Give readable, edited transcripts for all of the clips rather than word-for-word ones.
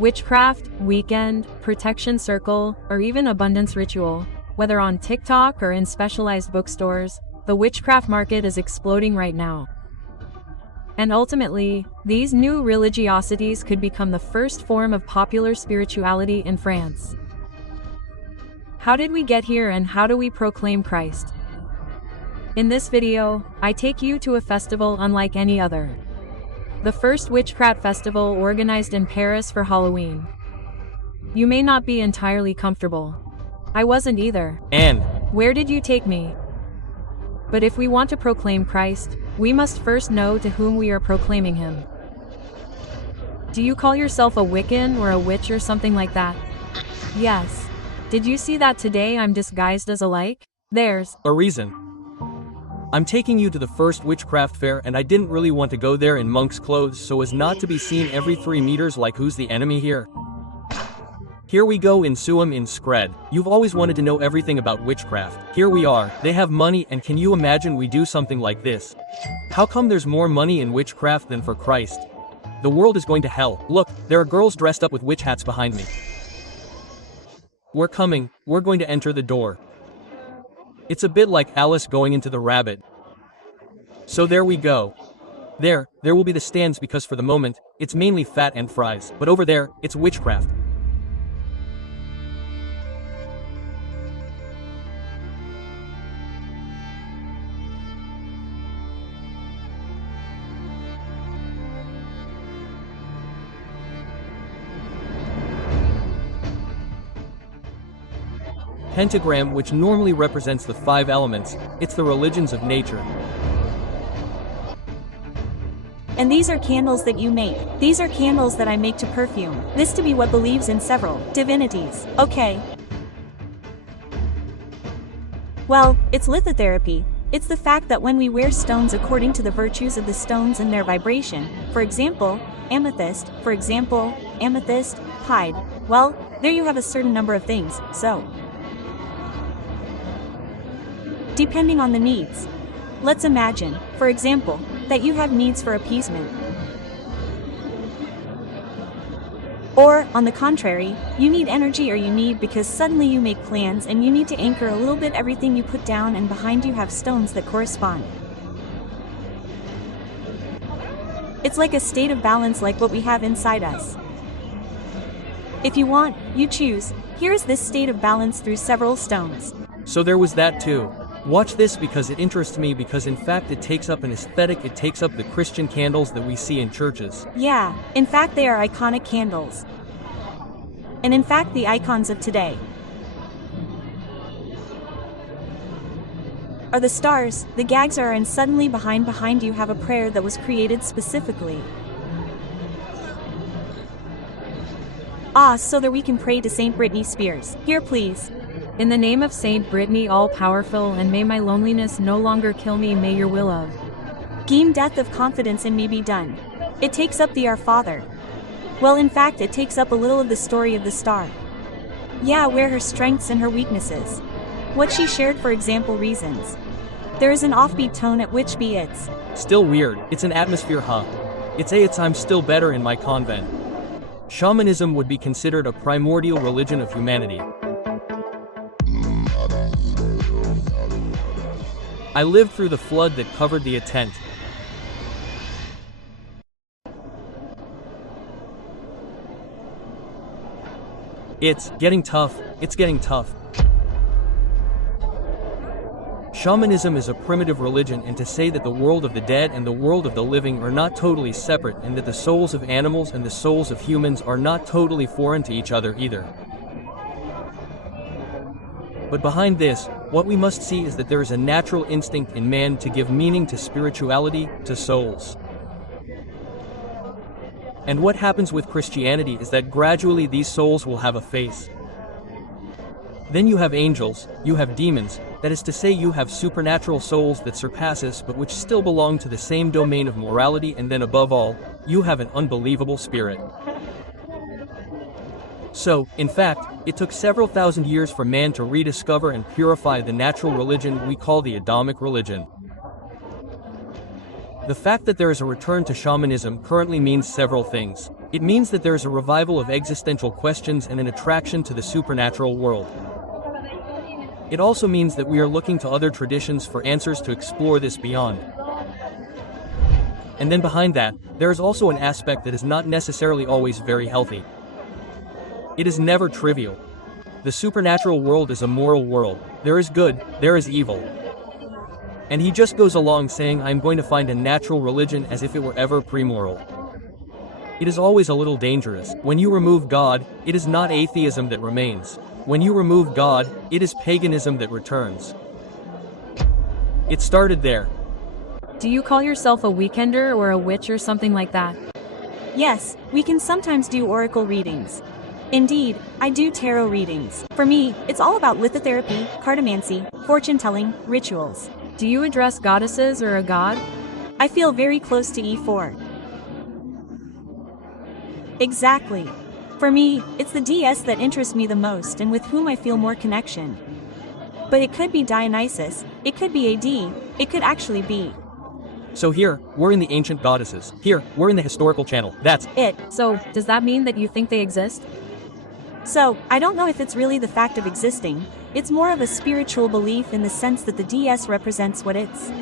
Witchcraft, weekend, protection circle, or even abundance ritual. Whether on TikTok or in specialized bookstores, the witchcraft market is exploding right now. And ultimately, these new religiosities could become the first form of popular spirituality in France. How did we get here and how do we proclaim Christ? In this video, I take you to a festival unlike any other. The first witchcraft festival organized in Paris for Halloween. You may not be entirely comfortable. I wasn't either. And where did you take me? But if we want to proclaim Christ, we must first know to whom we are proclaiming him. Do you call yourself a Wiccan or a witch or something like that? Yes. Did you see that today I'm disguised as a like? There's a reason. I'm taking you to the first witchcraft fair and I didn't really want to go there in monk's clothes so as not to be seen every 3 meters like who's the enemy here. Here we go in Suam in Scred. You've always wanted to know everything about witchcraft. Here we are, they have money and can you imagine we do something like this? How come there's more money in witchcraft than for Christ? The world is going to hell. Look, there are girls dressed up with witch hats behind me. We're coming, we're going to enter the door. It's a bit like Alice going into the rabbit. So there we go. There will be the stands because for the moment, it's mainly fat and fries, but over there, it's witchcraft. Pentagram, which normally represents the 5 elements, it's the religions of nature. And these are candles that you make. These are candles that I make to perfume. This to be what believes in several divinities. Okay. Well, it's lithotherapy. It's the fact that when we wear stones according to the virtues of the stones and their vibration, for example, amethyst, pied, well, there you have a certain number of things, so. Depending on the needs. Let's imagine, for example, that you have needs for appeasement. Or, on the contrary, you need energy or you need because suddenly you make plans and you need to anchor a little bit everything you put down and behind you have stones that correspond. It's like a state of balance like what we have inside us. If you want, you choose, here's this state of balance through several stones. So there was that too. Watch this because it interests me because in fact it takes up an aesthetic, it takes up the Christian candles that we see in churches. Yeah, in fact they are iconic candles. And in fact the icons of today are the stars, the gags are and suddenly behind you have a prayer that was created specifically. So that we can pray to Saint Britney Spears. Here please. In the name of Saint Britney all-powerful and may my loneliness no longer kill me, may your will of Game death of confidence in me be done. It takes up the Our Father. Well in fact it takes up a little of the story of the star. Yeah, where her strengths and her weaknesses. What she shared for example reasons. There is an offbeat tone at which be it's still weird, it's an atmosphere huh? It's I'm still better in my convent. Shamanism would be considered a primordial religion of humanity. I lived through the flood that covered the tent. It's getting tough. Shamanism is a primitive religion, and to say that the world of the dead and the world of the living are not totally separate and that the souls of animals and the souls of humans are not totally foreign to each other either. But behind this, what we must see is that there is a natural instinct in man to give meaning to spirituality, to souls. And what happens with Christianity is that gradually these souls will have a face. Then you have angels, you have demons, that is to say you have supernatural souls that surpass us but which still belong to the same domain of morality, and then above all, you have an unbelievable spirit. So, in fact, it took several thousand years for man to rediscover and purify the natural religion we call the Adamic religion. The fact that there is a return to shamanism currently means several things. It means that there is a revival of existential questions and an attraction to the supernatural world. It also means that we are looking to other traditions for answers to explore this beyond. And then behind that, there is also an aspect that is not necessarily always very healthy. It is never trivial. The supernatural world is a moral world. There is good, there is evil. And he just goes along saying, I'm going to find a natural religion as if it were ever pre-moral. It is always a little dangerous. When you remove God, it is not atheism that remains. When you remove God, it is paganism that returns. It started there. Do you call yourself a weekender or a witch or something like that? Yes, we can sometimes do oracle readings. Indeed, I do tarot readings. For me, it's all about lithotherapy, cartomancy, fortune-telling, rituals. Do you address goddesses or a god? I feel very close to E4. Exactly. For me, it's the DS that interests me the most and with whom I feel more connection. But it could be Dionysus, it could be AD, it could actually be. So here, we're in the ancient goddesses. Here, we're in the historical channel. That's it. So, does that mean that you think they exist? So, I don't know if it's really the fact of existing, it's more of a spiritual belief in the sense that the DS represents what it's.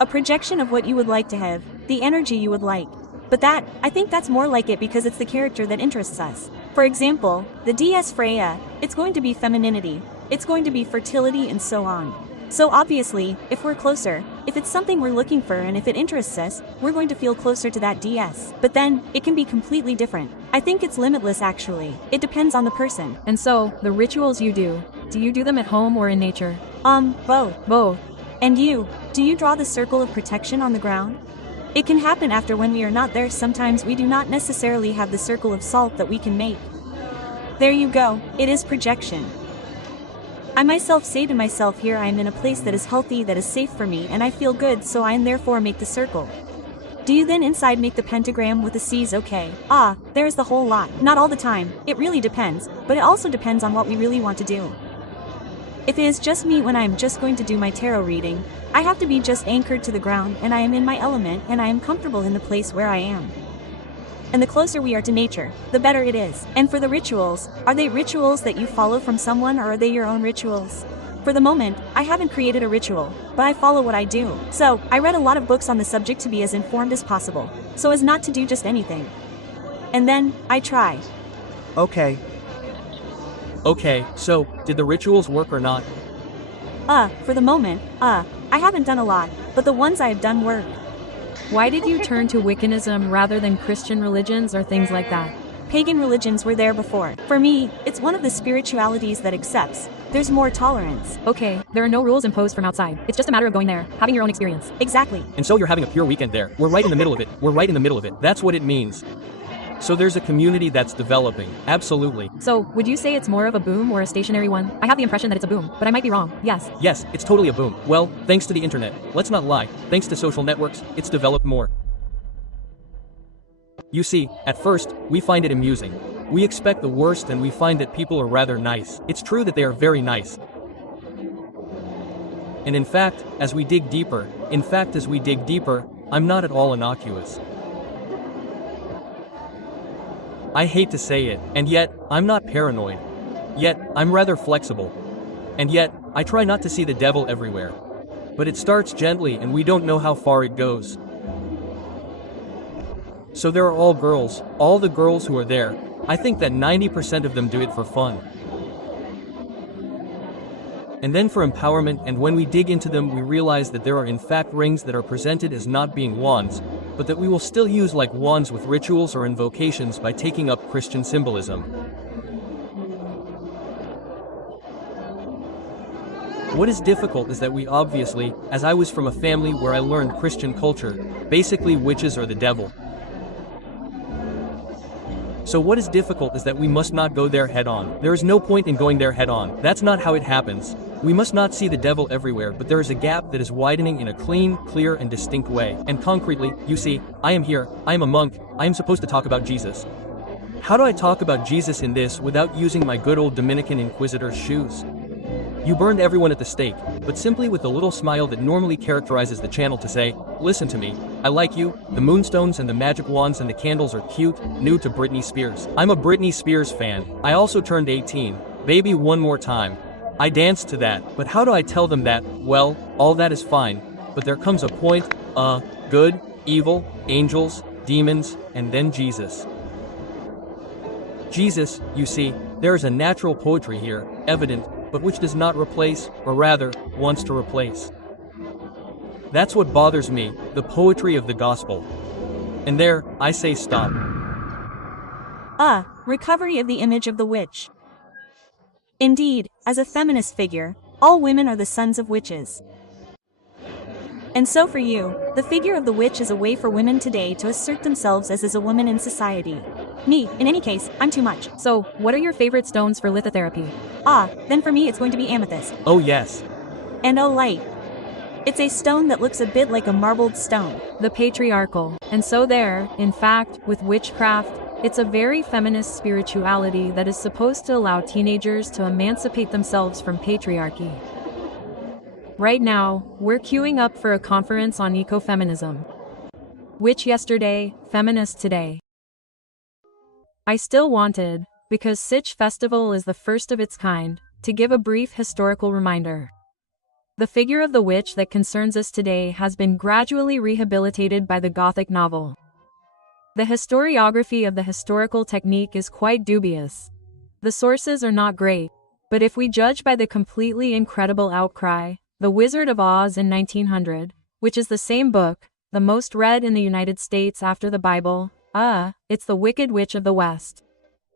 A projection of what you would like to have, the energy you would like. But I think that's more like it because it's the character that interests us. For example, the DS Freya, it's going to be femininity, it's going to be fertility and so on. So obviously, if we're closer, if it's something we're looking for and if it interests us, we're going to feel closer to that DS. But then, it can be completely different. I think it's limitless actually. It depends on the person. And so, the rituals you do you do them at home or in nature? Both. Both. And you, do you draw the circle of protection on the ground? It can happen after when we are not there. Sometimes we do not necessarily have the circle of salt that we can make. There you go, it is projection. I myself say to myself, here I am in a place that is healthy, that is safe for me, and I feel good, so I and therefore make the circle. Do you then inside make the pentagram with the C's? Okay. There is the whole lot. Not all the time, it really depends, but it also depends on what we really want to do. If it is just me when I am just going to do my tarot reading, I have to be just anchored to the ground and I am in my element and I am comfortable in the place where I am. And the closer we are to nature, the better it is. And for the rituals, are they rituals that you follow from someone or are they your own rituals? For the moment, I haven't created a ritual, but I follow what I do. So, I read a lot of books on the subject to be as informed as possible, so as not to do just anything. And then, I try. Okay, so, did the rituals work or not? For the moment, I haven't done a lot, but the ones I have done work. Why did you turn to Wiccanism rather than Christian religions or things like that? Pagan religions were there before. For me, it's one of the spiritualities that accepts. There's more tolerance. Okay, there are no rules imposed from outside. It's just a matter of going there, having your own experience. Exactly. And so you're having a pure weekend there. We're right in the middle of it. That's what it means. So there's a community that's developing. Absolutely. So, would you say it's more of a boom or a stationary one? I have the impression that it's a boom, but I might be wrong. Yes. Yes, it's totally a boom. Well, thanks to the internet. Let's not lie. Thanks to social networks, it's developed more. You see, at first, we find it amusing. We expect the worst and we find that people are rather nice. It's true that they are very nice. And in fact, as we dig deeper, I'm not at all innocuous. I hate to say it, and yet, I'm not paranoid. Yet, I'm rather flexible. And yet, I try not to see the devil everywhere. But it starts gently and we don't know how far it goes. So there are all girls, all the girls who are there. I think that 90% of them do it for fun. And then for empowerment, and when we dig into them we realize that there are in fact rings that are presented as not being wands, but that we will still use like wands with rituals or invocations by taking up Christian symbolism. What is difficult is that we obviously, as I was from a family where I learned Christian culture, basically witches are the devil. So what is difficult is that we must not go there head on. There is no point in going there head on. That's not how it happens. We must not see the devil everywhere, but there is a gap that is widening in a clean, clear, and distinct way. And concretely, you see, I am here, I am a monk, I am supposed to talk about Jesus. How do I talk about Jesus in this without using my good old Dominican Inquisitor's shoes? You burned everyone at the stake, but simply with the little smile that normally characterizes the channel to say, listen to me. I like you, the moonstones and the magic wands and the candles are cute, new to Britney Spears. I'm a Britney Spears fan. I also turned 18. Baby one more time. I danced to that, but how do I tell them that? Well, all that is fine, but there comes a point, good, evil, angels, demons, and then Jesus. Jesus, you see, there is a natural poetry here, evident, but which does not replace, or rather, wants to replace. That's what bothers me, the poetry of the gospel. And there, I say stop. Recovery of the image of the witch. Indeed, as a feminist figure, all women are the sons of witches. And so for you, the figure of the witch is a way for women today to assert themselves as a woman in society. Me, in any case, I'm too much. So, what are your favorite stones for lithotherapy? Then for me it's going to be amethyst. Oh yes. And light. It's a stone that looks a bit like a marbled stone. The patriarchal. And so there, in fact, with witchcraft, it's a very feminist spirituality that is supposed to allow teenagers to emancipate themselves from patriarchy. Right now, we're queuing up for a conference on ecofeminism. Witch yesterday, feminist today. I still wanted, because Sitch Festival is the first of its kind, to give a brief historical reminder. The figure of the witch that concerns us today has been gradually rehabilitated by the Gothic novel. The historiography of the historical technique is quite dubious. The sources are not great, but if we judge by the completely incredible outcry, The Wizard of Oz in 1900, which is the same book, the most read in the United States after the Bible, it's the Wicked Witch of the West.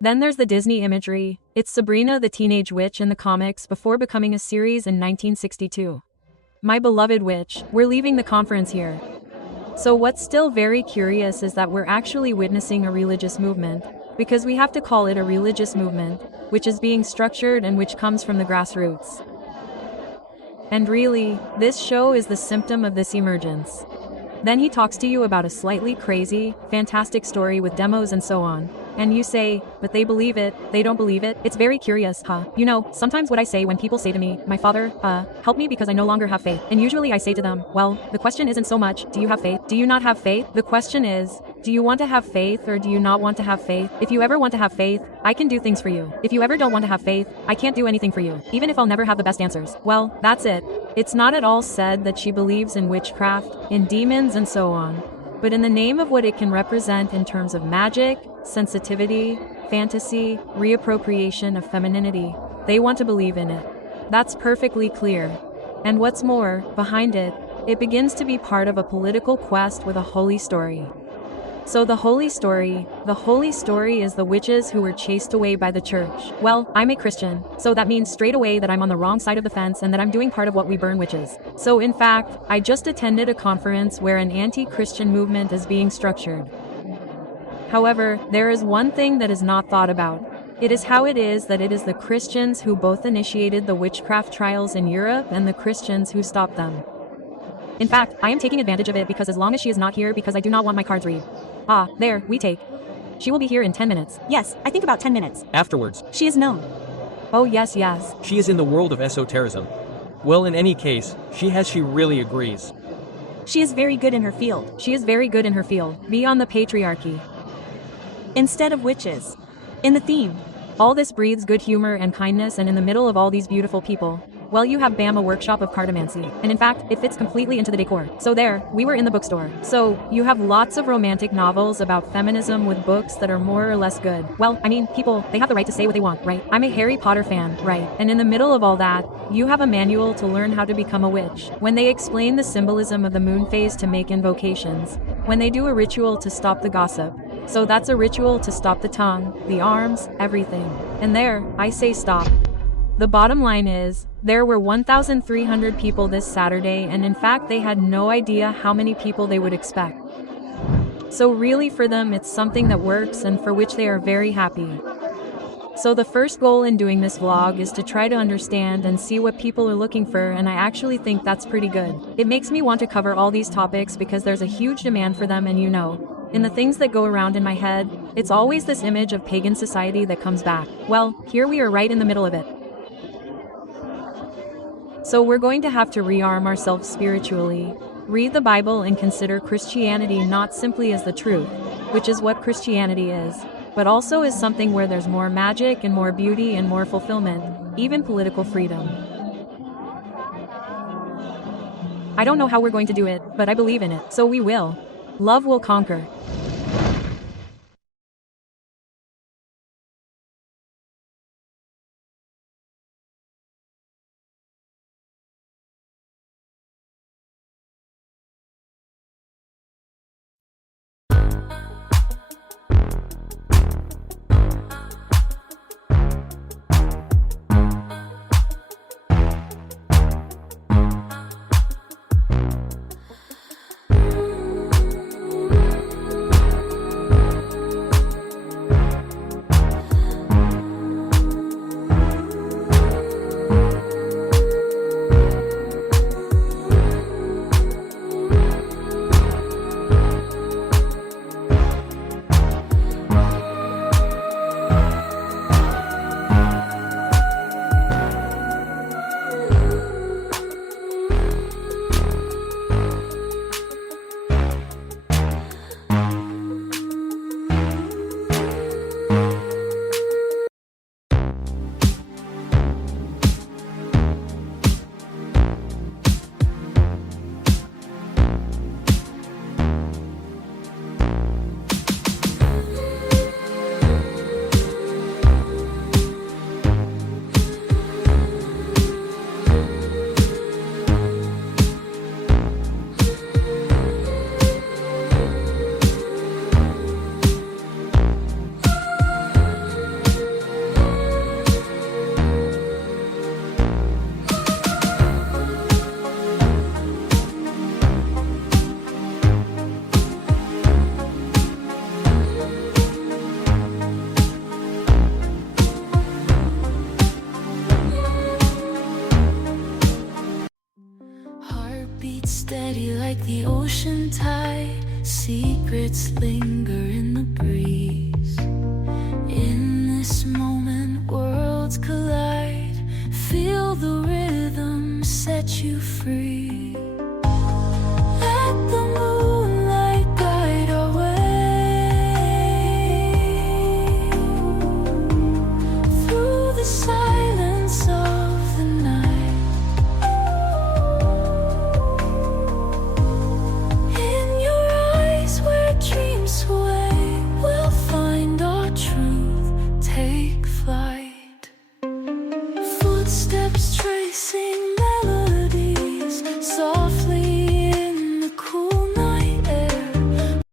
Then there's the Disney imagery, it's Sabrina the Teenage Witch in the comics before becoming a series in 1962. My beloved witch, we're leaving the conference here. So what's still very curious is that we're actually witnessing a religious movement, because we have to call it a religious movement, which is being structured and which comes from the grassroots. And really, this show is the symptom of this emergence. Then he talks to you about a slightly crazy, fantastic story with demos and so on. And you say, but they believe it, they don't believe it. It's very curious, huh? You know, sometimes what I say when people say to me, my father, help me because I no longer have faith. And usually I say to them, well, the question isn't so much, do you have faith? Do you not have faith? The question is, do you want to have faith or do you not want to have faith? If you ever want to have faith, I can do things for you. If you ever don't want to have faith, I can't do anything for you, even if I'll never have the best answers. Well, that's it. It's not at all said that she believes in witchcraft, in demons and so on. But in the name of what it can represent in terms of magic, sensitivity, fantasy, reappropriation of femininity, they want to believe in it. That's perfectly clear. And what's more, behind it, it begins to be part of a political quest with a holy story. So the holy story is the witches who were chased away by the church. Well, I'm a Christian, so that means straight away that I'm on the wrong side of the fence and that I'm doing part of what we burn witches. So in fact, I just attended a conference where an anti-Christian movement is being structured. However, there is one thing that is not thought about. It is how it is that it is the Christians who both initiated the witchcraft trials in Europe and the Christians who stopped them. In fact, I am taking advantage of it because as long as she is not here because I do not want my cards read. There, we take. She will be here in 10 minutes. Yes, I think about 10 minutes. Afterwards. She is known. Oh yes. She is in the world of esotericism. Well, in any case, she really agrees. She is very good in her field. She is very good in her field. Beyond the patriarchy. Instead of witches. In the theme. All this breathes good humor and kindness, and in the middle of all these beautiful people, well, you have a workshop of cartomancy. And in fact, it fits completely into the decor. So there, we were in the bookstore. So, you have lots of romantic novels about feminism with books that are more or less good. Well, I mean, people, they have the right to say what they want, right? I'm a Harry Potter fan, right? And in the middle of all that, you have a manual to learn how to become a witch. When they explain the symbolism of the moon phase to make invocations. When they do a ritual to stop the gossip. So that's a ritual to stop the tongue, the arms, everything. And there, I say stop. The bottom line is, there were 1,300 people this Saturday, and in fact they had no idea how many people they would expect. So really for them it's something that works and for which they are very happy. So the first goal in doing this vlog is to try to understand and see what people are looking for, and I actually think that's pretty good. It makes me want to cover all these topics because there's a huge demand for them, and you know, in the things that go around in my head, it's always this image of pagan society that comes back. Well, here we are right in the middle of it. So we're going to have to rearm ourselves spiritually. Read the Bible and consider Christianity not simply as the truth, which is what Christianity is, but also as something where there's more magic and more beauty and more fulfillment, even political freedom. I don't know how we're going to do it, but I believe in it, so we will. Love will conquer. Steady like the ocean tide, secrets linger in the breeze.